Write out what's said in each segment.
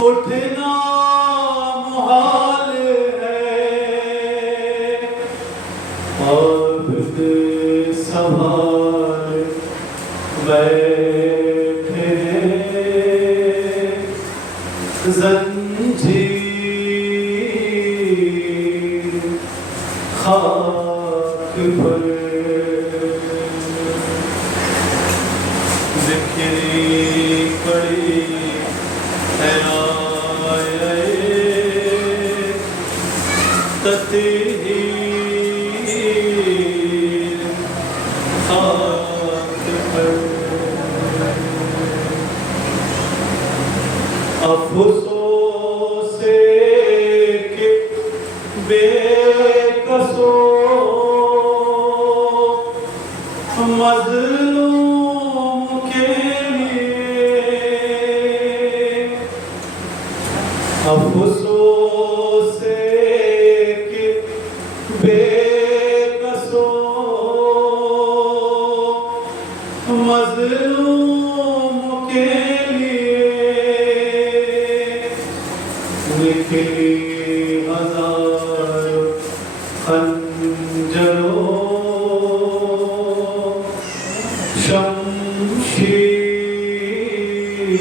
اٹھنا محال ہے سوار بیٹھے زنجیر خاک پر بکھری پڑی ہے آئے تطہیر خاک پر افسوس کہ بے قصوں مظلوم کے لیے افسوس کہ بے قصوں مظلوم کے نکلی ہزار خنجروں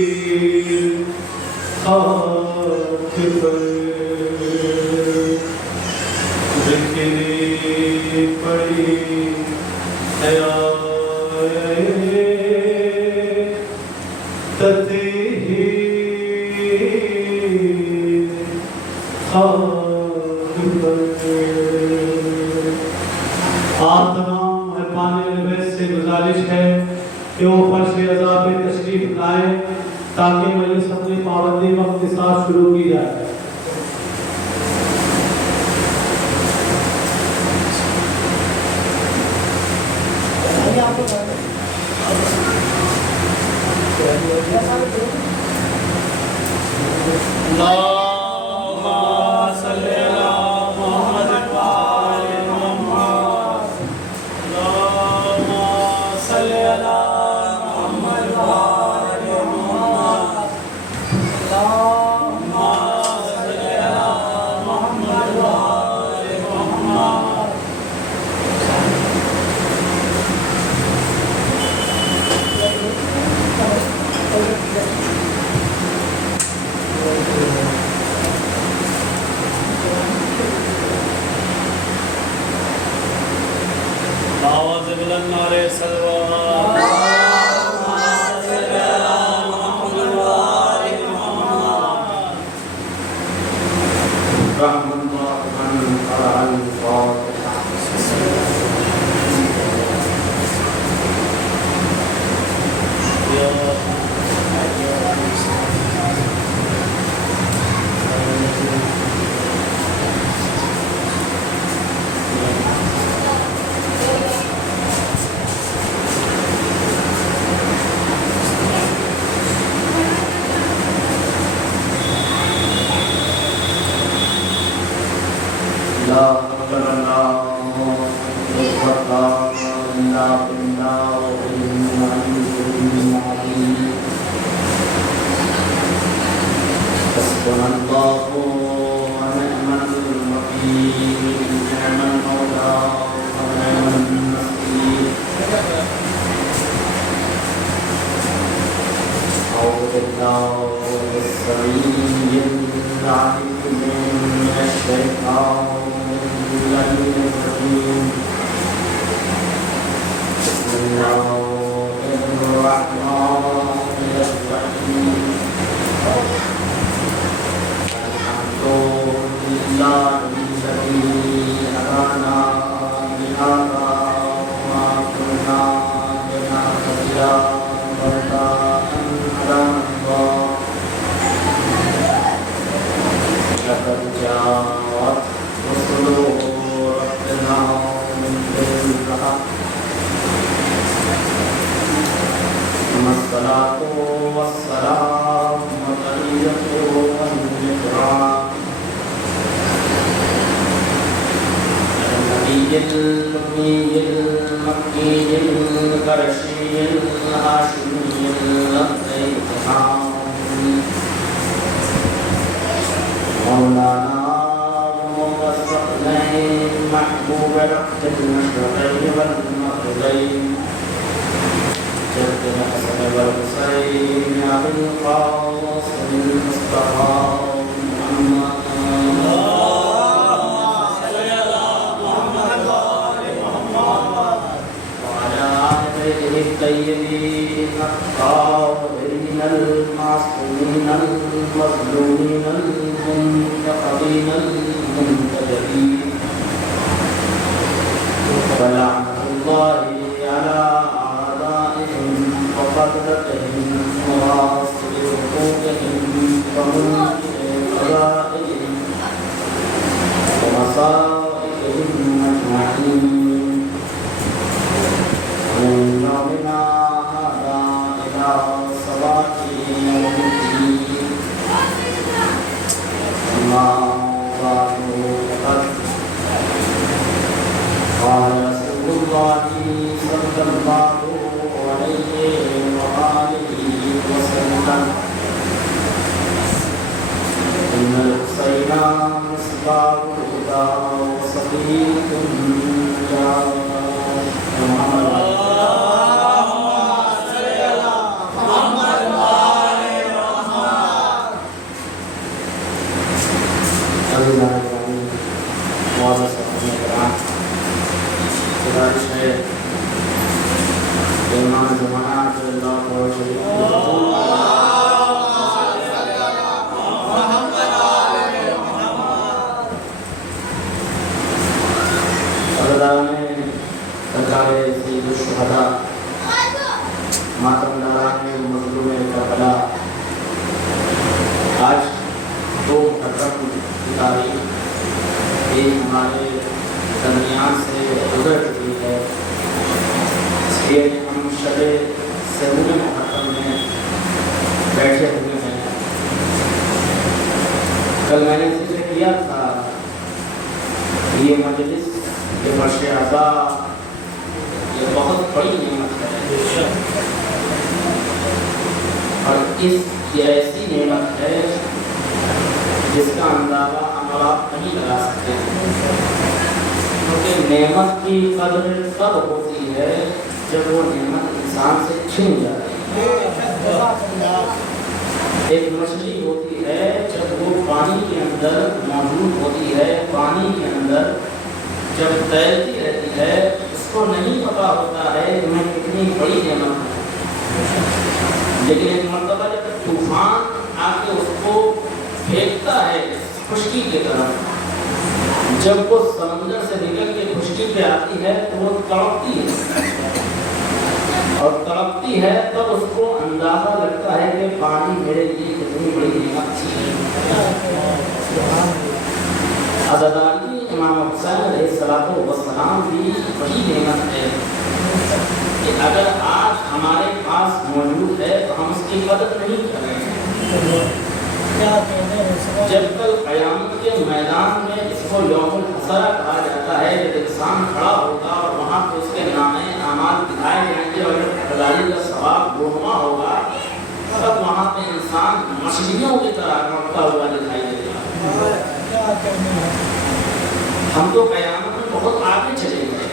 شمشیر خاک پر بکھری پڑی ہے آئے تطہیر آپ تمام مہربان البیت سے گزارش ہے کہ وہ فرش عزا پہ تشریف لائیں تاکہ مجلس اپنی پابندی وقت کے ساتھ شروع کی جائے. آواز بلند نعرے صلوات محبوب رب المشرقين والمغربين الحسين جد الحسن والحسين يا ابن القاسم المصطفى محمد الطيبين الطاهرين المعصومين المظلومين المنتقمين المنتجبين ولعنة الله على أعدائهم وقدرتهم وواصل حقوقهم ومنكر قضائهم ومصائبهم أجمعين من يومنا هذا إلى صلاة يوم الدين أما بعد فقد قال رسول الله صلى الله عليه وآله وسلم إن الحسين مصباح الهدى وصفية النجاة آج 2 محرم کی تاریخ یہ ہمارے درمیان سے گزر چکی ہے، اس لیے ہم شب سرور محرم میں بیٹھے ہوئے ہیں۔ کل میں نے ذکر کیا تھا یہ مجلس، یہ فرش عزا، یہ بہت بڑی نعمت ہے اور یہ ایسی نعمت ہے جس کا اندازہ ہم آپ نہیں لگا سکتے، کیونکہ نعمت کی قدر تب ہوتی ہے جب وہ نعمت انسان سے چھن جاتی ہے۔ ایک مچھلی ہوتی ہے جب وہ پانی کے اندر موجود ہوتی ہے، پانی کے اندر جب تیرتی رہتی ہے، اس کو نہیں پتا ہوتا ہے کہ میں کتنی بڑی نعمت ہے، لیکن ایک مرتبہ جب طوفان آ کے اس کو پھینکتا ہے خشکی کی طرف، جب وہ سمندر سے نکل کے خشکی پہ آتی ہے تو وہ تڑپتی ہے، اور تڑپتی ہے تب اس کو اندازہ لگتا ہے کہ پانی میرے لیے کتنی بڑی نعمت تھی۔ عزاداری امام حسین علیہ السلام بھی وہی نعمت ہے کہ اگر آج ہمارے پاس موجود ہے تو ہم اس کی قدر نہیں کر رہے ہیں۔ جب کل قیامت کے میدان میں اس کو یوم الحسرہ کہا جاتا ہے، جب انسان کھڑا ہوگا اور وہاں پہ اس کے نامے اعمال دکھائے جائیں گے اور عزاداری کا ثواب گھوما ہوگا، تب وہاں پہ انسان مچھلیوں کی طرح لوٹتا ہوا دکھائی دے گا۔ ہم تو قیامت میں بہت آگے چلے گئے،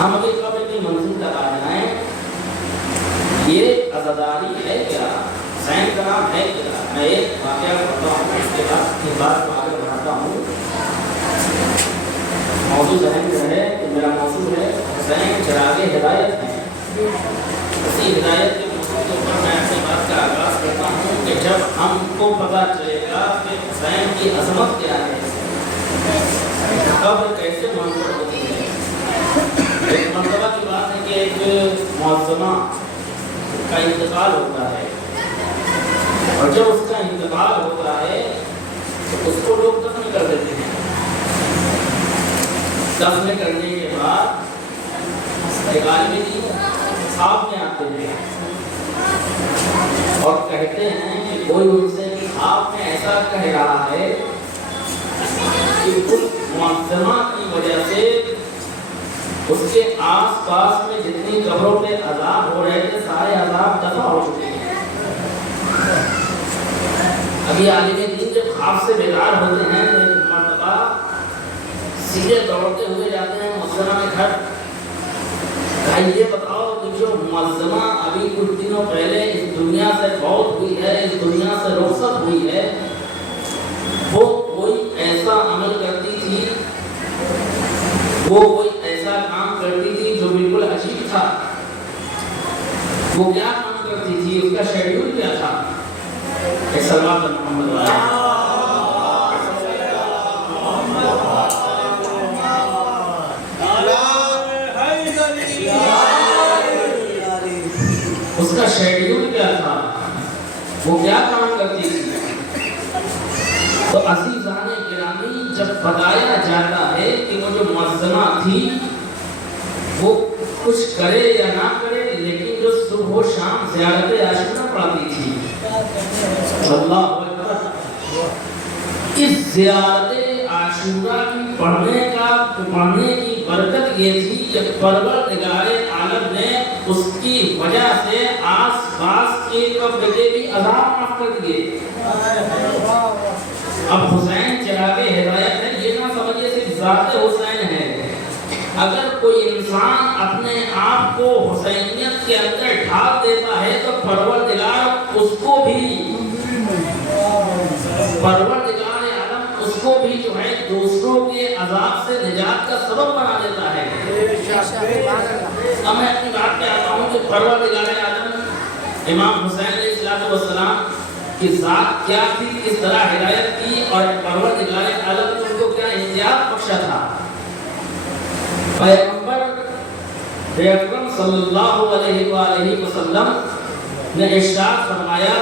ہم ابھی کب اتنی منزل تک آ جائیں۔ یہ عزاداری ہے کیا؟ حسین کا نام ہے کیا؟ میں ایک واقعہ پڑھتا ہوں، اس کے بعد یہ بات کو آگے بڑھاتا ہوں۔ موضوع ذہن جو ہے کہ میرا موضوع ہے حسین چراغ ہدایت ہے۔ اسی ہدایت کے موضوع کے اوپر میں اپنی بات کا آغاز کرتا ہوں کہ جب ہم کو پتہ چلے گا کہ حسین کی عظمت کیا ہے، کب کیسے منظر ہوتی ہے۔ ایک مرتبہ کی بات ہے کہ ایک معظمہ کا انتقال ہوتا ہے، اور جب اس کا انتقال ہوتا ہے تو اس کو لوگ دفن کر دیتے ہیں۔ دفن کرنے کے بعد ایک عالم دین خواب میں آتے ہیں اور کہتے ہیں کہ کوئی ان سے خواب میں ایسا کہہ رہا ہے کہ اس معظمہ کی وجہ سے اس کے آس پاس میں جتنی قبروں پہ عذاب ہو رہے تھے سارے عذاب دفع ہو چکے ہیں۔ ابھی عالم دین جب خواب سے بیدار ہوتے ہیں تو ایک مرتبہ سیدھے دوڑتے ہوئے جاتے ہیں معظمہ کے گھر، یہ بتاؤ کہ جو معظمہ ابھی کچھ دنوں پہلے اس دنیا سے فوت ہوئی ہے، اس دنیا سے رخصت ہوئی ہے، وہ کوئی ایسا عمل کرتی تھی، وہ کوئی ایسا کام کرتی تھی جو بالکل عجیب تھا؟ وہ کیا کام کرتی تھی؟ اس کا شیڈیول کیا تھا؟ ایک صلوات محمد علیہ۔ اس کا شیڈیول کیا تھا؟ وہ کیا کام کرتی تھی؟ تو عزیزان گرامی، جب بتایا جاتا ہے کہ وہ جو معظمہ تھی وہ کچھ کرے یا نہ کرے، لیکن جو صبح و شام زیارت عاشورہ پڑھتی تھی، اللہ اکبر، اس زیارت عاشورہ کی پڑھنے کی برکت یہ تھی کہ پروردگار عالم نے اس کی وجہ سے آس پاس کے قبر کے بھی عذاب معاف کر دیے۔ اب حسین چراغ ہدایت ہے، یہ نہ سمجھے صرف ذات حسین ہے۔ اگر کوئی انسان اپنے آپ کو حسینیت کے اندر ڈھال دیتا ہے تو پروردگار اس کو بھی جو ہے دوسروں کے عذاب سے نجات کا سبب بنا دیتا ہے۔ اب میں اپنی بات پہ آتا ہوں کہ پروردگار عالم امام حسین علیہ السلام کی ذات کیا تھی، کس طرح ہدایت کی، اور پروردگار عالم نے ان کو کیا امتیاز بخشا تھا۔ پیغمبر اکرم صلی اللہ علیہ وآلہ وسلم نے ارشاد فرمایا،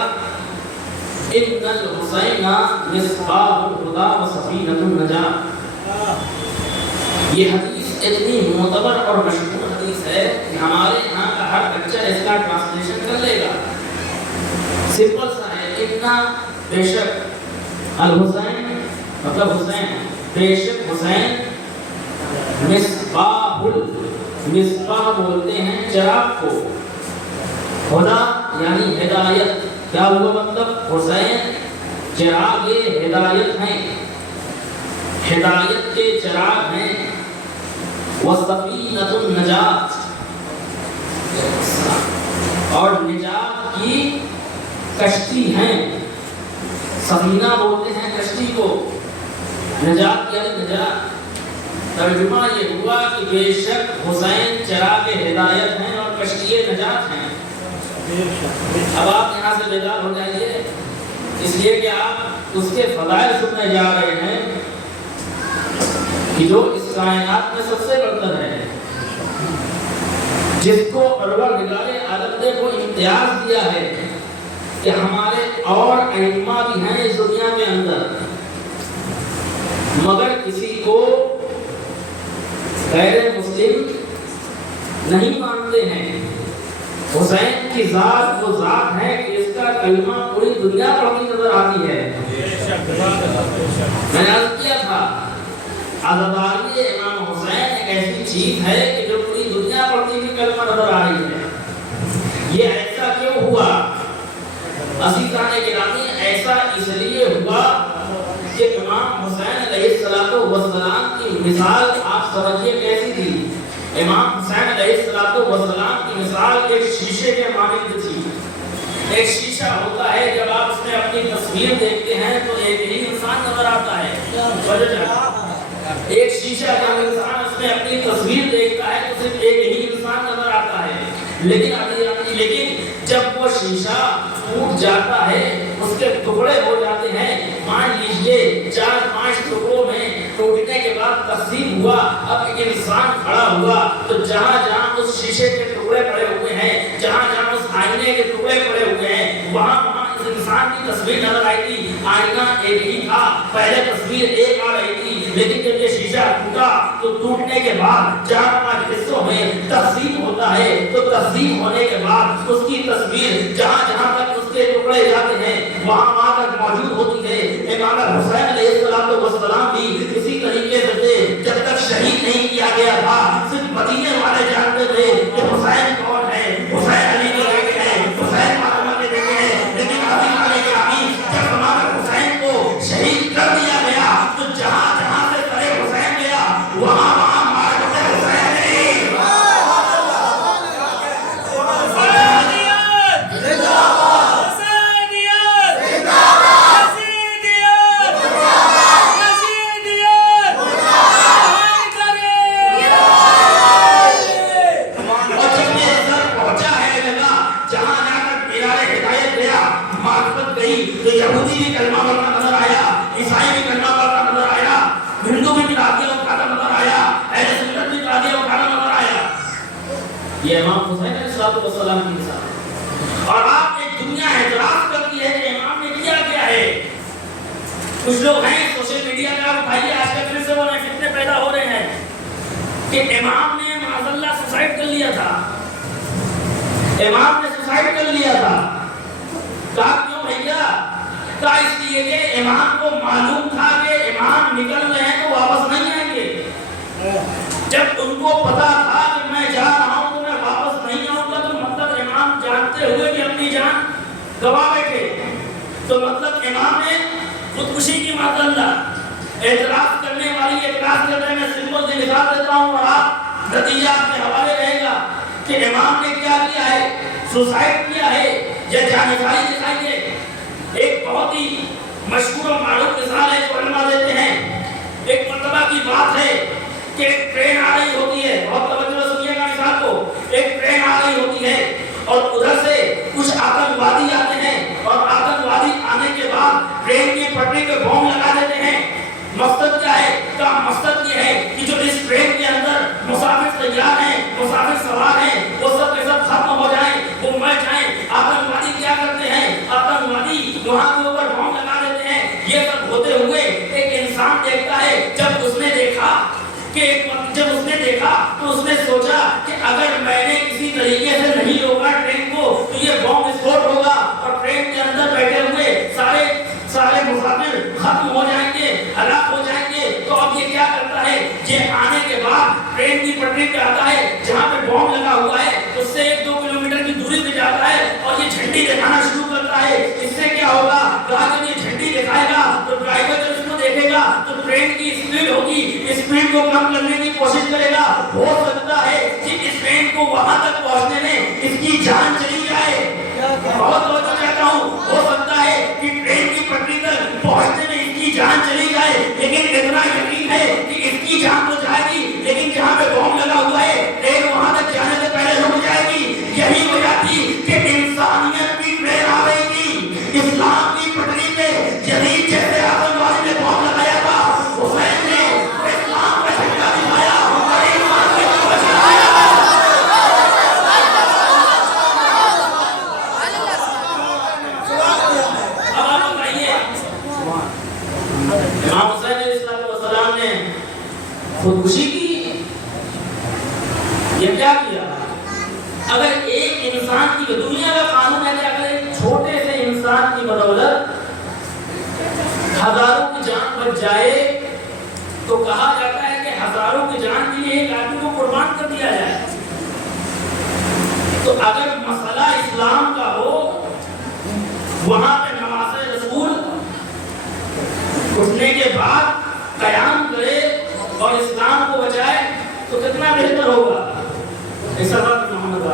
ان الحسین مصباح الہدی و سفینۃ النجاۃ۔ یہ حدیث اتنی معتبر اور مشہور حدیث ہے کہ ہمارے یہاں کا ہر بچہ اس کا ٹرانسلیشن کر لے گا۔ سمپل سا ہے، اتنا بے شک الحسین مطلب حسین، بے شک حسین، مصباح بولتے ہیں چراغ کو، خدا یعنی ہدایت، کیا ہوا مطلب؟ حسین چراغ ہدایت ہیں، ہدایت کے چراغ ہیں، وسفینۃ النجات، اور نجات کی کشتی ہیں۔ سفینہ بولتے ہیں کشتی کو، نجات یعنی نجات۔ ترجمہ یہ ہوا کہ بے شک حسین چراغ ہدایت ہیں اور کشتی نجات ہیں۔ اب آپ یہاں سے بیدار ہو جائیے، اس لیے کہ آپ اس کے فضائل سننے جا رہے ہیں کہ جو اس کائنات میں سب سے برتر ہے، جس کو پروردگار عالم نے کو امتیاز دیا ہے کہ ہمارے اور ائمہ بھی ہیں اس دنیا کے اندر، مگر کسی کو غیر مسلم نہیں مانتے ہیں۔ حسین کی ذات وہ ذات ہے کہ اس کا کلمہ پوری دنیا پڑھتی نظر آتی ہے۔ میں نے عرض کیا تھا، عزاداری امام حسین ایک ایسی چیز ہے کہ جو پوری دنیا پڑھتی ہوئی کلمہ نظر آ رہی ہے۔ یہ ایسا کیوں ہوا؟ عزیزان گرامی، ایسا اس لیے ہوا کہ امام حسین علیہ السلام کی مثال آپ سمجھیے کیسی تھی۔ امام حسین علیہ السلام کی مثال ایک شیشے کے مانند تھی۔ ایک شیشہ ہوتا ہے، جب آپ اس میں اپنی تصویر دیکھتے ہیں تو ایک ہی انسان نظر آتا ہے۔ ایک شیشہ جب انسان اس میں اپنی تصویر دیکھتا ہے تو صرف ایک ہی انسان نظر آتا ہے، لیکن جب وہ شیشہ ٹوٹ جاتا ہے، اس کے ٹکڑے ہو جاتے ہیں، مان لیجئے 4-5 ٹکڑوں میں ٹوٹنے کے بعد تقسیم ہوا، اب ایک انسان کھڑا ہوا تو جہاں جہاں اس شیشے کے ٹکڑے پڑے ہوئے ہیں، جہاں جہاں اس آئینے کے ٹکڑے پڑے ہوئے ہیں، وہاں اس انسان کی تصویر نظر آئی تھی۔ آئینہ ایک ہی تھا، پہلے تصویر ایک آ رہی تھی، لیکن جب یہ شیشہ ٹوٹا تو ٹوٹنے کے بعد 4-5 حصوں میں تقسیم ہوتا ہے، تو تقسیم ہونے کے بعد اس کی تصویر جہاں جہاں تک اس کے ٹکڑے جاتے ہیں وہاں تک موجود ہوتی ہے۔ امام حسین علیہ السلام بھی اسی طریقے سے تھے، جب تک شہید نہیں کیا گیا تھا صرف مدینے والے جانتے تھے کہ حسین کون ہے، حسین علی کے بیٹے ہیں، حسین فاطمہ کے بیٹے ہیں، لیکن عزیزان گرامی، جب امام حسین کو شہید کر دیا گیا تو جہاں جہاں سے سر حسین گیا وہاں وہاں مارکت حسین نہیں۔ یہ امام حسین علیہ السلام کی مثال. اور آپ ایک دنیا اعتراف کرتی ہے کہ امام نے کیا کیا ہے. کچھ لوگ ہیں سوشل میڈیا کا اٹھائیے آج کل پھر سے وہ فتنے پیدا ہو رہے ہیں کہ امام نے معاذ اللہ سوسائڈ کر لیا تھا. امام نے سوسائڈ کر لیا تھا. کہا کیوں بھیا؟ کہا اس لیے کہ امام کو معلوم تھا کہ امام نکل رہے ہیں تو واپس نہیں آئیں گے. جب ان کو پتا تھا کہ میں جا رہا ہوں تو میں واپس نہیں آؤں گا تو مطلب امام جانتے ہوئے بھی اپنی جان گوا بیٹھے. تو مطلب امام نے خودکشی کی معاذ اللہ اعتراف کرنے والی اعتراف کر رہے. میں سمپل سے مثال دیتا ہوں اور آپ نتیجہ آپ کے حوالے رہے گا کہ امام نے کیا کیا ہے. سوسائڈ کیا ہے یا جانکاری دکھائی ہے. ایک بہت ہی مشہور و معروف مثال ہے جو علماء دیتے ہیں. ایک مرتبہ کی بات ہے کہ ایک ٹرین آ رہی ہوتی ہے. بہت توجہ سنیے گا مثال کو. ایک ٹرین آ رہی ہوتی ہے اور ادھر سے کچھ آتنکوادی آتے ہیں اور آتنکوادی آنے کے بعد ٹرین کی پٹری پہ بم لگا دیتے ہیں. مقصد کیا ہے؟ کا مقصد یہ ہے کہ جو اس ٹرین کے اندر مسافر تیار ہیں، مسافر سوار ہیں، وہ سب کے سب ختم ہو جائیں، وہ مر جائیں. آتنکوادی کیا کرتے ہیں؟ آتنکوادی وہاں کے اوپر بم لگا دیتے ہیں. یہ سب ہوتے ہوئے ایک انسان دیکھتا ہے. جب اس نے دیکھا تو اس نے سوچا کہ اگر میں نے کسی طریقے سے نہیں روکا ٹرین کو تو یہ بم وسفوٹ ہوگا اور ٹرین کے اندر بیٹھے ہوئے سارے مسافر ختم ہو جائیں گے، ہلاک ہو جائیں گے. تو اب یہ کیا کرتا ہے؟ یہ آنے کے بعد ٹرین کی پٹری پہ آتا ہے جہاں پہ بم لگا ہوا ہے اس سے 1-2 کلومیٹر کی دوری پہ جاتا ہے اور یہ جھنڈی دکھانا شروع کرتا ہے. اس سے کیا ہوگا؟ کہا جب یہ جھنڈی دکھائے گا تو ڈرائیور جب اس کو دیکھے گا تو ٹرین کی اسپیڈ ہوگی، اسپیڈ کو کم کرنے کی کوشش کرے گا. ہو سکتا ہے کہ اس ٹرین کو وہاں تک پہنچنے میں اس کی جان چلی جائے. بہت توجہ چاہتا ہوں. ہو سکتا ہے کہ ٹرین کی پٹری تک پہنچنے میں اس کی جان چلی جائے لیکن اتنا یقین ہے کہ اس کی جان تو جائے گی لیکن جہاں پہ بم لگا ہوا ہے ٹرین وہاں تک جانے سے پہلے رک جائے گی. یہی وجہ تھی کہ انسانیت کی ٹرین آ رہی تھی. اسلام کی پٹری پہ یزید جیسے آتنکوادی نے بم لگایا تھا. حسین نے اسلام کا جھنڈا دکھایا اور ایمان کی فوج لایا. اب آپ بتائیے امام حسین علیہ السلام نے خودکشی کی یہ کیا کیا؟ اگر ایک انسان کی دنیا کا قانون ہے کہ اگر ایک چھوٹے سے انسان کی بدولت ہزاروں کی جان بچ جائے تو کہا جاتا ہے کہ ہزاروں کی جان کے لیے ایک آدمی کو قربان کر دیا جائے. تو اگر مسئلہ اسلام کا ہو وہاں پہ نماز رسول اٹھنے کے بعد قیام کرے اور اسلام کو بچائے تو کتنا بہتر ہوگا. ایسا بات محمد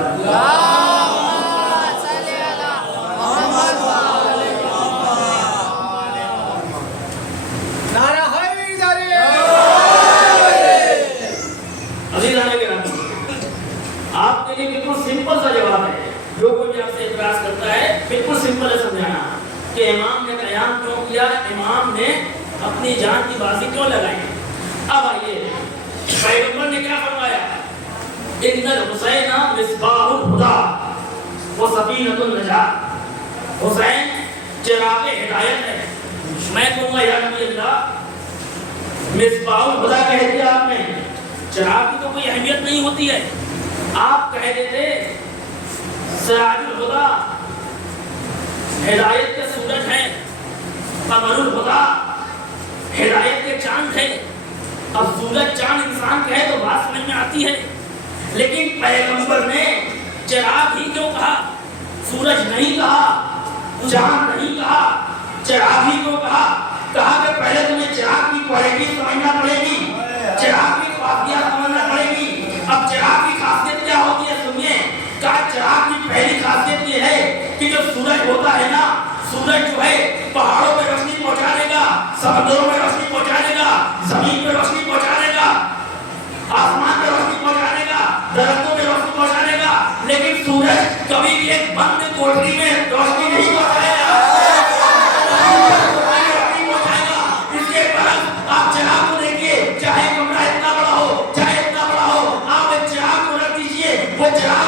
آپ کے لیے بالکل سمپل سا جواب ہے. جو کوئی بھی آپ سے اعتراض کرتا ہے بالکل سمپل ہے سمجھانا کہ امام نے قیام کیوں کیا، امام نے اپنی جان کی بازی کیوں لگائی. اب آئیے پیغمبر نے کیا فرمایا؟ ان الحسین مصباح الہدی و سفینۃ النجات. حسین چراغ ہدایت ہے. میں کہوں گا یا نبی اللہ مصباح الہدی کہہ دیا آپ نے. چراغ کی تو کوئی اہمیت نہیں ہوتی ہے. آپ کہہ دیتے سراج الہدی ہدایت کے سورج ہیں، قمر الہدی ہدایت کے چاند ہیں. اب سورج چاند انسان کہے تو بات سمجھ میں آتی ہے لیکن پیغمبر نے چراغ ہی کیوں کہا؟ سورج نہیں کہا، چاند نہیں کہا، چراغ ہی کیوں کہا؟ کہا کہ پہلے تمہیں چراغ کی کوالٹی سمجھنا پڑے گی، چراغ کی خاصیت سمجھنا پڑے گی. اب چراغ کی خاصیت کیا ہوتی ہے سنیے. کہا چراغ کی پہلی خاصیت یہ ہے کہ جو سورج ہوتا ہے نا، سورج جو ہے پہاڑوں پہ روشنی پہنچا دے گا، سمندروں میں روشنی پہنچا دے گا، زمین پہ روشنی پہنچا دے گا، آسمان پہ روشنی پہنچا دے گا، درختوں میں روشنی پہنچا دے گا. لیکن سورج کبھی بھی ایک بند کوٹری میں روشنی نہیں پہنچائے گا. اس کے بعد آپ چراغ کو دیکھیے، چاہے کمرہ اتنا بڑا ہو چاہے اتنا بڑا ہو، آپ ایک چراغ کو رکھ دیجیے، وہ چراغ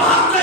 72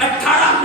18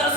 10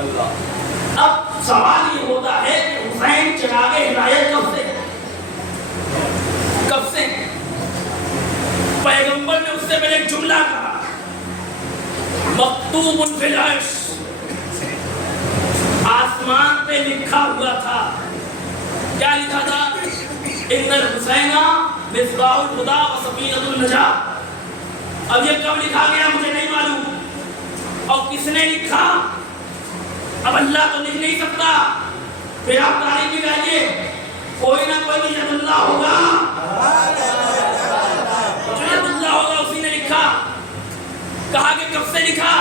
اب سوال یہ ہوتا ہے کہ حسین چراغ ہدایت کب سے پیغمبر نے اس سے پہلے ایک جملہ کہا مکتوب فی العرش، آسمان پہ لکھا ہوا تھا. کیا لکھا تھا؟ ان الحسین مصباح الہدی و سفینۃ النجات. اب یہ کب لکھا گیا مجھے نہیں معلوم، اور کس نے لکھا؟ اب اللہ تو لکھ نہیں سکتا. پھر آپ تاریخ میں جائیے، کوئی نہ کوئی تو ید اللہ ہوگا، جو ید اللہ ہوگا اسی نے لکھا. کہا کہ کب سے لکھا؟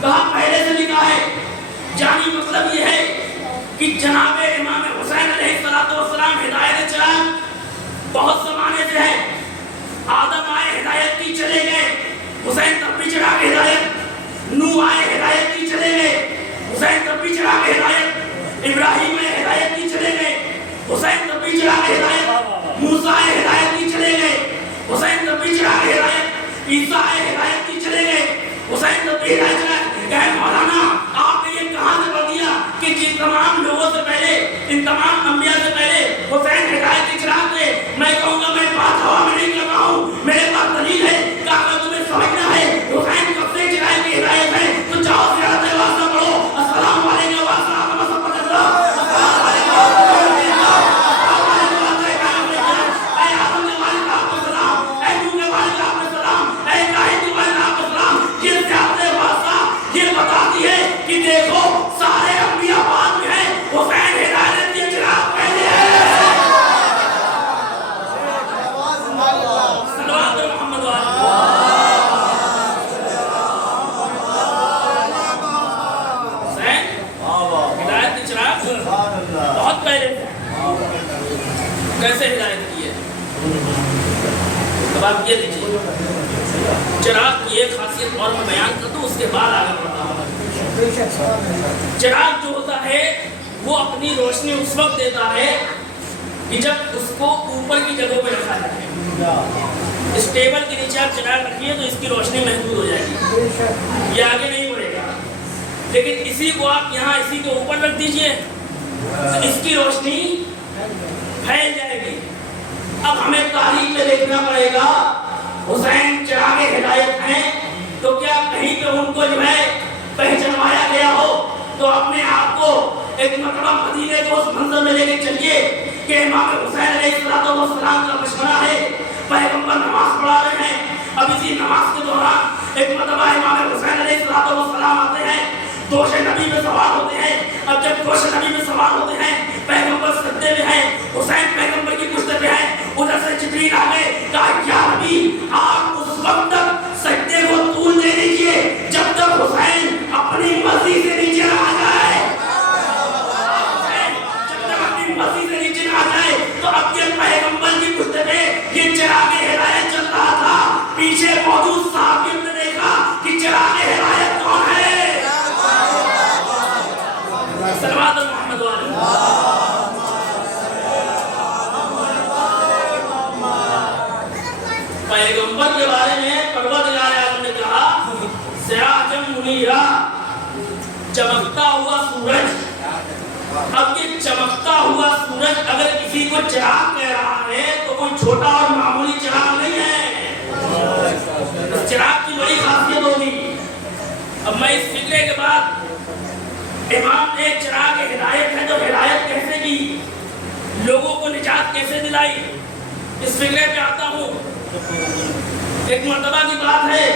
کہا پہلے سے لکھا ہے. جانی مطلب یہ ہے کہ جناب امام حسین علیہ السلام ہدایت چراغ بہت زمانے سے ہے. آدم آئے ہدایت کی چلے گئے، حسین تب بھی چراغ ہدایت. نوح آئے ہدایت کی چلے گئے، حسین تب بھی چراغ ہدایت. ابراہیم آئے ہدایت کی چلے گئے، حسین تب بھی چراغ ہدایت. موسیٰ آئے ہدایت کی چلے گئے، حسین تب بھی چراغ ہدایت. عیسیٰ آئے ہدایت کی چلے گئے، حسین تب بھی ہدایت چراغ. کہ مولانا آپ نے یہ کہاں سے پڑھ دیا کہ جن تمام لوگوں سے پہلے، ان تمام انبیاء سے پہلے حسین ہدایت کے چراغ تھے؟ میں کہوں گا میں بات ہوا میں نہیں کر رہا ہوں، میرے پاس دلیل ہے. کہ اگر تمہیں سمجھنا ہے حسین کب سے چراغ کی ہدایت ہے تو جاؤ زیارت واسطہ پڑھو. السلام علیکم ورحمۃ اللہ وبرکاتہ. السلام علیکم ورحمۃ اللہ. السلام علیکم اے آدم کے والد آپ کو سلام، اے نوح کے والد آپ کو سلام، اے ابراہیم کے والد آپ کو سلام. یہ زیارت واسطہ یہ بتاتی ہے کہ دیکھو سارے انبیاء بعد میں ہیں، حسین ہدایت کے چراغ پہلے ہے. صلوات محمد حسین ہدایت کے چراغ بہت پہلے تھے. کیسے ہدایت کی ہے؟ اب آپ یہ دیکھیے، چراغ کی ایک خاصیت اور میں بیان کر دوں، اس کے بعد آگے بڑھتا ہوں. چراغ جو ہوتا ہے وہ اپنی روشنی اس وقت دیتا ہے کہ جب اس کو اوپر کی جگہوں پہ رکھا جائے. اس ٹیبل کے نیچے آپ چراغ رکھیے تو اس کی روشنی محدود ہو جائے گی، یہ آگے نہیں بڑھے گا. لیکن اسی کو آپ یہاں اسی کے اوپر رکھ دیجئے تو اس کی روشنی پھیل جائے گی. اب ہمیں تاریخ میں دیکھنا پڑے گا، حسین چراغ ہدایت ہیں تو کیا کہیں پہ ان کو جو ہے پہچانوایا گیا ہو؟ تو اپنے آپ کو ایک مرتبہ مدینے کو اس منظر میں لے کے چلیے کہ امام حسین علیہ السلام کا مشورہ ہے، پیغمبر نماز پڑھا رہے ہیں. اب اسی نماز کے دوران ایک مرتبہ امام حسین علیہ السلام آتے ہیں، دوش نبی میں سوار ہوتے ہیں. اب جب دوش نبی میں سوار ہوتے ہیں، پیغمبر سجدے میں ہیں، حسین پیغمبر کی پشت پہ ہیں. ادھر سے جبریل آ گئے، کہا یا نبی آپ اس وقت تک سجدے کو طول دے دیجئے جب تک حسین اپنی مرضی سے نیچے نہ آ جائے. جب تک اپنی مرضی سے نیچے نہ آ جائے. تو اب یہ پیغمبر کی پشت پہ یہ چراغ ہدایت چل رہا تھا. پیچھے موجود صحابیوں نے دیکھا کہ چراغ ہدایت کون ہے. صلوات محمد علیہ. پیغمبر کے بارے میں پروردگار عالم نے کہا سراجم منیرا، چمکتا ہوا سورج. اب یہ چمکتا ہوا سورج اگر کسی کو چراغ کہہ رہا ہے تو کوئی چھوٹا اور معمولی چراغ نہیں ہے، اس چراغ کی بڑی خاصیت ہوگی. اب میں اس فکرے کے بعد امام نے چراغ ہدایت ہے تو ہدایت کیسے کی، لوگوں کو نجات کیسے دلائی، اس فکرے پہ آتا ہوں. ایک مرتبہ کی بات ہے،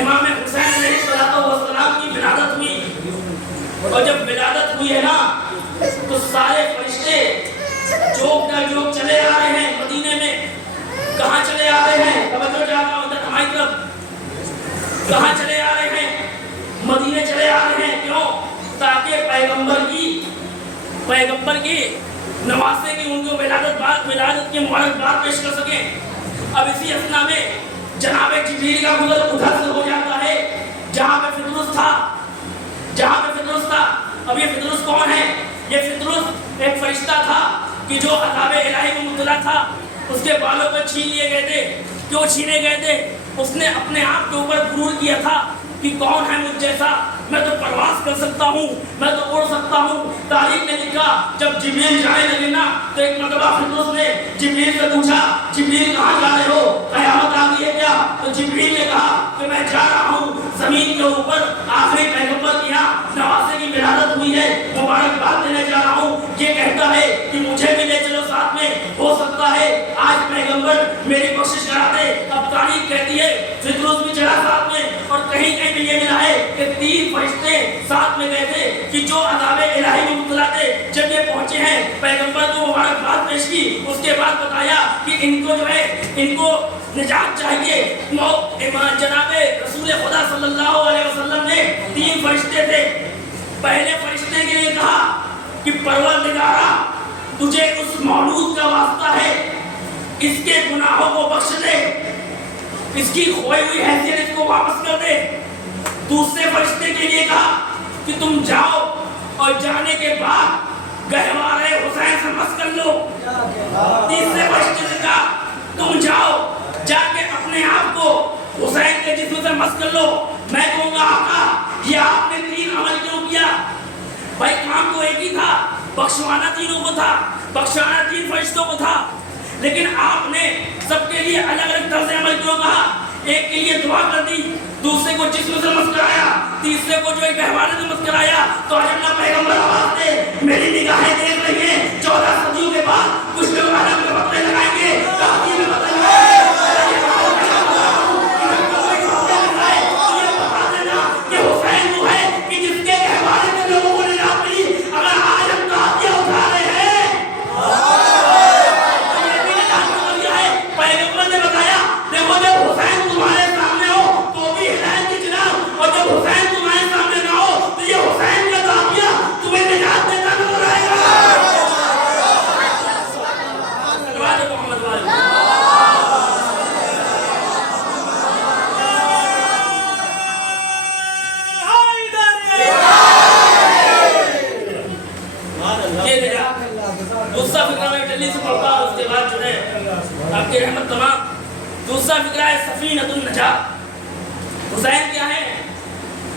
امام حسین علیہ السلام کی ولادت ہوئی. اور جب ولادت ہوئی ہے نا تو سارے فرشتے جوک در جوک چلے آ رہے ہیں مدینے میں. کہاں چلے آ رہے ہیں؟ توجہ چاہتا ہوں ادھر ہماری طرف. کہاں چلے آ رہے ہیں؟ مدینے چلے آ رہے ہیں. کیوں؟ تاکہ پیغمبر کی نواسے کی ان کو ولادت کی مبارکباد پیش کر سکیں. اب اسی اثنا میں جناب جبریل کا گزر ادھر سے ہو جاتا ہے جہاں پہ فطرس تھا. اب یہ فطرس کون ہے؟ یہ فطرس ایک فرشتہ تھا کہ جو عذاب الہی میں مبتلا تھا. اس کے بالوں پر چھین لیے گئے تھے. کیوں چھینے گئے تھے؟ اس نے اپنے آپ کے اوپر غرور کیا تھا کہ کون ہے مجھ جیسا، میں تو پرواز کر سکتا ہوں، میں تو اڑ سکتا ہوں۔ تاریخ نے لکھا جب جبریل جانے لگے نا تو ایک مرتبہ فردوس نے جبریل سے پوچھا جبریل کہاں جا رہے ہو، قیامت آ گئی ہے کیا؟ تو جبریل نے کہا کہ میں جا رہا ہوں زمین کے اوپر آخری پیغمبر کی یہاں نواسے کی ولادت ہوئی ہے، مبارکباد دینے جا رہا ہوں۔ یہ کہتا ہے کہ مجھے بھی لے چلو ساتھ میں، ہو سکتا ہے آج پیغمبر میری بخشش کرا دے۔ اب تاریخ کہتی ہے فردوس بھی چلا ساتھ میں، اور کہیں کہیں بھی یہ ملا ہے کہ 3 فرشتے ساتھ میں گئے تھے کہ جو عذاب الہی میں مبتلا تھے۔ جب یہ پہنچے ہیں پیغمبر کو مبارکباد پیش کی، اس کے بعد بتایا کہ ان کو جو ہے ان کو نجات چاہیے۔ جناب رسول خدا صلی اللہ علیہ وسلم نے 3 فرشتے تھے، پہلے فرشتے کے لیے کہا کہ پروردگارا تجھے اس مولود کا واسطہ ہے، اس کے گناہوں کو بخش دے، اس کی کھوئی ہوئی حیثیت اس کو واپس کر دے۔ دوسرے فرشتے کے لیے کہا کہ تم جاؤ اور جانے کے بعد گہوارے حسین سے مس کر لو۔ تیسرے فرشتے نے کہا تم جاؤ جا کے اپنے آپ کو حسین کے جسم سے مس کر لو۔ میں کہوں گا آقا یہ آپ نے 3 عمل کیوں کیا؟ بھائی کام تو ایک ہی تھا، بخشوانا تینوں کو تھا، بخشوانا 3 فرشتوں کو تھا، لیکن آپ نے سب کے لیے الگ الگ طرز عمل کیوں کہا؟ ایک کے لیے دعا کر دی، دوسرے کو جسم سے مسکرایا، تیسرے کو جو ایک گہوارے سے مسکرایا۔ تو آج اپنا پیغمبر آواز دے میری نگاہیں دیکھ رہی ہیں 14 صدیوں کے بعد کچھ لوگ عالم میں بکرے لگائیں گے، کافی میں بدل گئے۔ آپ کی رحمت تمام۔ دوسرا فکرہ ہے سفینۃ النجات۔ حسین کیا ہے؟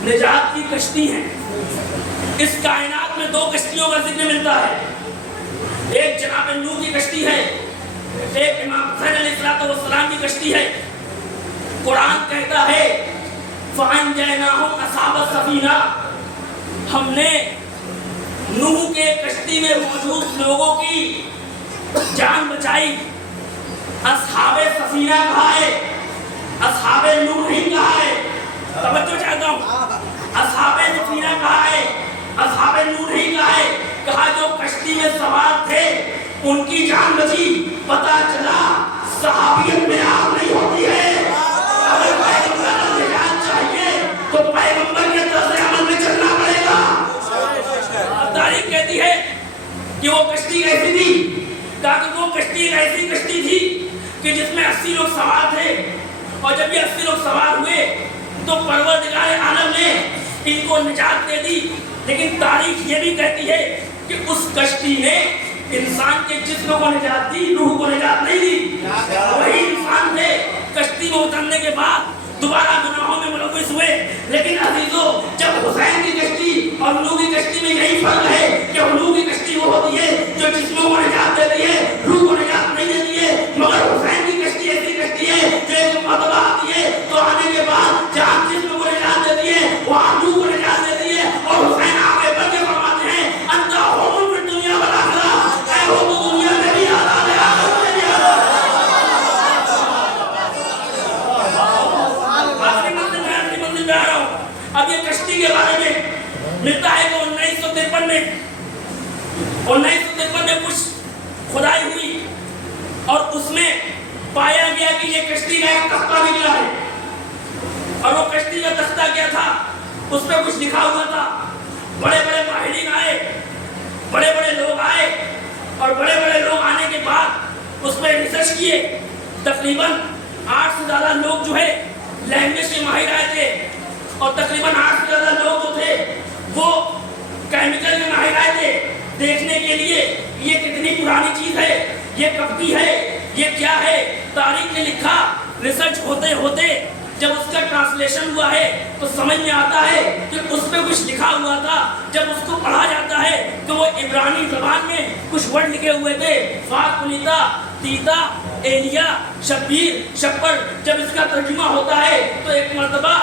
نجات کی کشتی ہیں۔ اس کائنات میں 2 کشتیوں کا ذکر ملتا ہے، ایک جناب نوح کی کشتی ہے، ایک امام حسین علیہ السلام کی کشتی ہے۔ قرآن کہتا ہے فَأَنْجَيْنَاهُمْ أَصْحَابَ السَّفِينَةِ، ہم نے نوح کے کشتی میں موجود لوگوں کی جان بچائی۔ اصحاب سفینہ کہا ہے، اصحاب نوح نہیں کہا ہے، توجہ چاہتا ہوں، اصحاب سفینہ کہا ہے، اصحاب نوح نہیں کہا ہے، کہا جو کشتی میں سوار تھے ان کی جان بچی۔ پتہ چلا صحابیت میں آگ نہیں ہوتی ہے، اگر پیغمبر کو نجات چاہیے تو پیغمبر کے طرز عمل میں چلنا پڑے گا۔ تاریخ کہتی ہے کہ وہ کشتی کیسی تھی، تاکہ وہ کشتی ایسی کشتی تھی کہ جس میں 80 لوگ سوار تھے، اور جب یہ 80 لوگ سوار ہوئے تو پروردگار عالم نے ان کو نجات دے دی۔ لیکن تاریخ یہ بھی کہتی ہے کہ اس کشتی نے انسان کے جسم کو نجات دی، روح کو نجات نہیں دی۔ وہی انسان تھے، کشتی میں اترنے کے بعد دوبارہ گناہوں میں ملوث ہوئے۔ لیکن عزیزو جب حسین کی کشتی اور نوح کی کشتی میں یہی فرق ہے کہ نوح کی کشتی وہ ہوتی ہے جو جسموں کو نجات دیتی ہے، روح کو نجات نہیں دیتی ہے، مگر حسین کی کشتی ایسی کشتی ہے جو ایک مرتبہ آتی ہے تو آنے کے بعد جہاں جسم کو نجات دیتی ہے وہاں روح کو نجات دیتی ہے۔ اور حسین آگے بڑھ کے فرماتے ہیں انت ہوم فی دنیا والآخرہ، اے ہو تو دنیا میں بھی آزاد ہے، آخرت میں بھی آزاد ہے۔ آخری منزل میں آ رہا ہوں۔ اب یہ کشتی کے بارے میں ملتا ہے کہ 1953 میں کچھ کھدائی ہوئی اور اس میں پایا گیا کہ یہ کشتی کا ایک تختہ نکلا ہے، اور وہ کشتی کا تختہ کیا تھا، اس پہ کچھ لکھا ہوا تھا۔ بڑے بڑے ماہرین آئے، بڑے بڑے لوگ آئے، اور بڑے بڑے لوگ آنے کے بعد اس پہ ریسرچ کیے۔ تقریباً 8 سے زیادہ لوگ جو ہے لینگویج کے ماہر آئے تھے، اور تقریباً 8 سے زیادہ لوگ جو تھے وہ کیمیکل کے ماہر آئے تھے دیکھنے کے لیے یہ کتنی پرانی چیز ہے، یہ کب کی ہے، یہ کیا ہے۔ تاریخ نے لکھا ریسرچ ہوتے ہوتے جب اس کا ٹرانسلیشن ہوا ہے تو سمجھ میں آتا ہے کہ اس پہ کچھ لکھا ہوا تھا. جب اس کو پڑھا جاتا ہے تو وہ عبرانی زبان میں کچھ ورڈ لکھے ہوئے تھے, فاقلیتا, تیتا, ایلیا, شبیر, شپر. جب اس کا ترجمہ ہوتا ہے تو ایک مرتبہ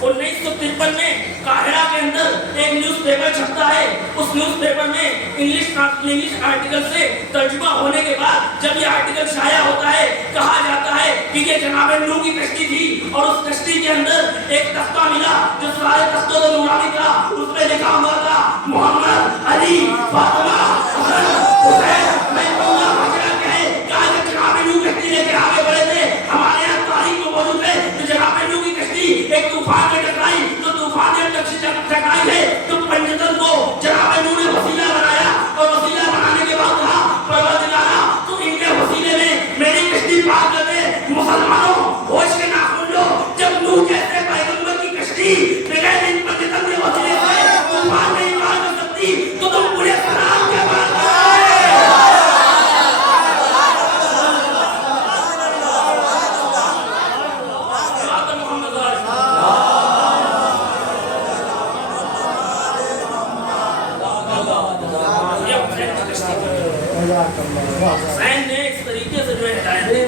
1953 میں قاہرہ کے اندر ایک نیوز پیپر چھپتا ہے. اس نیوز پیپر میں انگلش آرٹیکل سے ترجمہ ہونے کے بعد جب یہ آرٹیکل شائع ہوتا ہے, کہا جاتا ہے کہ یہ جناب نوح کی کشتی تھی اور اس کشتی کے اندر ایک تختہ ملا جو سارے تختوں سے نورانی تھا. اس پہ لکھا ہوا تھا محمد, علی, فاطمہ, حسن, حسین. میں اللہ حضرت کہے کہ جناب نوح کشتی لے کے آگے بڑھے تھے. ہمارے یہاں تاریخ میں موجود ہے کہ جناب نوح کی کشتی ایک طوفان میں ٹکرائی. تو طوفان میں ٹکرائی ہے تو پنجتن کو جناب نوح نے وسیلہ بنایا اور وسیلہ بنانے کے بعد کہا پروردگارا تو ان کے وسیلے میں میری کشتی پار کر دے. مسلمانوں ہوش کے ناخن لو, جب نوح جیسے پیغمبر کی کشتی بغیر ان پنجتن کے وسیلے سے طوفان نہیں پار کر سکتی تو تم پورے سلام کے بعد حسین نے اس طریقے سے جو ہدایت دی.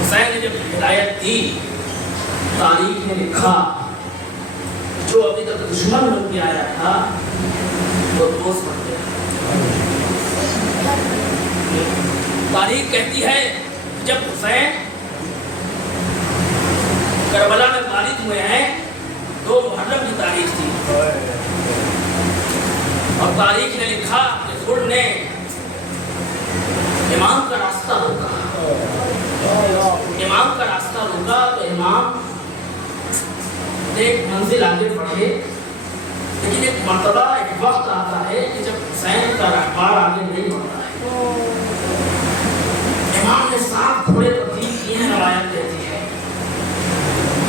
حسین نے جب ہدایت دی, تاریخ نے لکھا جو ابھی تک دشمن بن کے آیا تھا وہ دوست بن گیا. تاریخ کہتی ہے جب حسین کربلا میں غالب ہوئے ہیں 2 محرم کی تاریخ تھی اور تاریخ نے لکھا کہ ظلم نے امام کا راستہ روکا. امام کا راستہ روکا تو امام ایک منزل آگے بڑھے, لیکن ایک مرتبہ ایک وقت آتا ہے کہ جب حسین کا رہبر آگے نہیں بڑھتا ہے. امام نے 7 گھوڑے تبدیل کیے ہیں روایت کہتی ہے,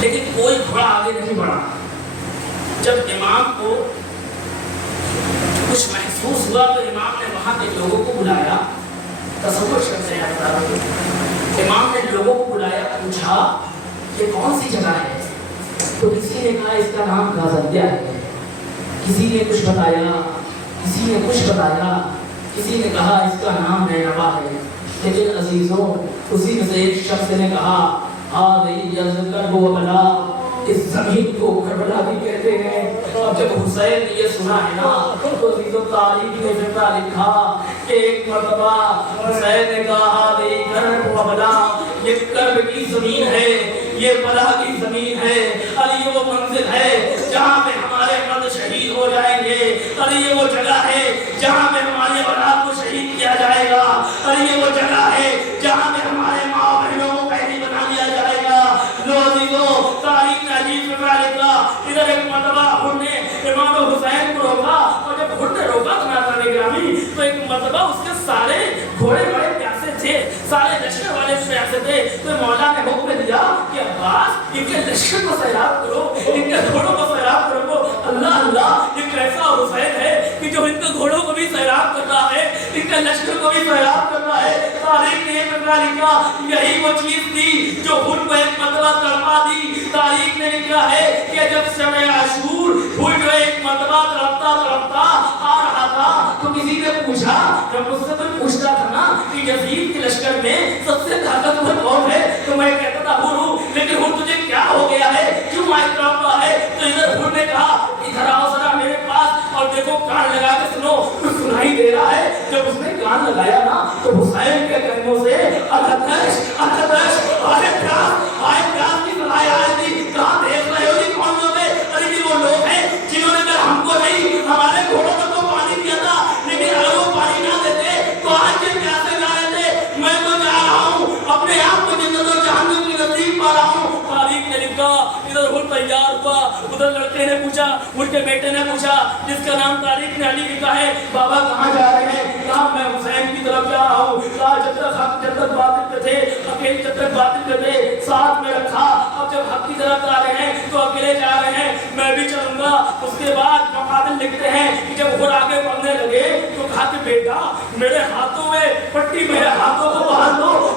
لیکن کوئی گھوڑا آگے نہیں بڑھا. جب امام کو کچھ محسوس ہوا تو امام نے وہاں کے لوگوں کو بلایا. تصور کرتے ہیں, امام نے لوگوں کو بلایا, پوچھا یہ کون سی جگہ ہے. تو کسی نے کہا اس کا نام غازیہ ہے, کسی نے کچھ بتایا, کسی نے کچھ بتایا, کسی نے کہا اس کا نام نینوا ہے. لیکن عزیزوں اسی میں سے ایک شخص نے کہا ہاں نہیں یزکر وہ بلا, اس زمین کو کربلا بھی کہتے ہیں. اب جب حسین نے یہ سنا ہے نا تو عزیزوں تاریخ میں فقہ لکھا کہ ایک مرتبہ حسین نے کہا نہیں کرب و بلا, یہ کرب کی زمین ہے, یہ بلا کی زمین ہے. علی وہ منزل ہے جہاں پہ ہمارے مرد شہید ہو جائیں گے. علی وہ جگہ ہے جہاں پہ ہمارے اولاد کو شہید کیا جائے گا. علی وہ جگہ ہے جہاں پہ ہمارے ماں بہنوں کو قیدی بنا دیا جائے گا. لو عزیزوں تاریخ نے عجیب فقہ لکھا. ادھر ایک مرتبہ خود نے امام حسین کو روکا اور جب خود نے روکا تو ناظرین گرامی تو ایک مرتبہ اس کے سارے گھوڑے بڑے پیاسے تھے, سارے لشکر والے پیاسے تھے. تو مولا نے حکم دیا کہ عباس ان کے لشکر کو سیراب کرو, ان کے گھوڑوں کو سیراب کرو. اللہ اللہ یہ کیسا حسین ہے کہ جو ان کے گھوڑوں کو بھی سیراب کرتا ہے, ان کے لشکر کو بھی سیراب کرتا ہے. تاریخ نے فقہ لکھا یہی وہ چیز تھی جو خود کو ایک مرتبہ تڑپا دی. تاریخ نے لکھا ہے کہ جب شب عاشور خود جو ایک مرتبہ تڑپتا آ رہا تھا تو کسی نے پوچھا, جب مجھ سے کوئی پوچھتا تھا نا کہ یزید کے لشکر میں سب سے طاقتور کون ہے تو میں کہتا تھا ہوں, لیکن ہوں تجھے کیا ہو گیا ہے, کیوں آج تڑپا ہے. تو ادھر ہوں نے کہا ادھر آؤ ذرا میرے پاس اور دیکھو کان لگا کے سنو, کچھ سنائی دے رہا ہے. جب اس نے کان لگایا نا تو حسین کے کلموں سے اقدش اقدش آئے پیاس کی سنائی آئی تھی. کہاں دیکھ رہے ہو جی کون لوگ ہیں؟ ارے جی وہ لوگ ہیں جنہوں نے کہا ہم کو نہیں ہمارے گھوڑوں کو تو پانی دیا تھا, لیکن اگر وہ پانی نہ دیتے تو آج یہ پیاسے جا رہے تھے. میں تو جا رہا ہوں اپنے آپ کو جنت و جہنم کی نصیب پا رہا ہوں. تاریخ نے لکھا ادھر وہ تیار ہوا, ادھر لڑکے نے پوچھا, ان کے بیٹے نے پوچھا جس کا نام تاریخ نے علی لکھا ہے, بابا کہاں جا رہے ہیں؟ کہا میں حسین کی طرف جا رہا ہوں. کہا جب تک حق جب تک باطل پہ تھے اکیلے, جب تک باطل پہ تھے ساتھ میں رکھا, اب جب حق کی طرف جا رہے ہیں تو اکیلے جا رہے ہیں, میں بھی چلوں گا. اس کے بعد مقابل لکھتے ہیں کہ جب وہ آگے بڑھنے لگے تو کہا کہ بیٹا میرے ہاتھوں میں پٹی, میرے ہاتھوں کو باندھ دو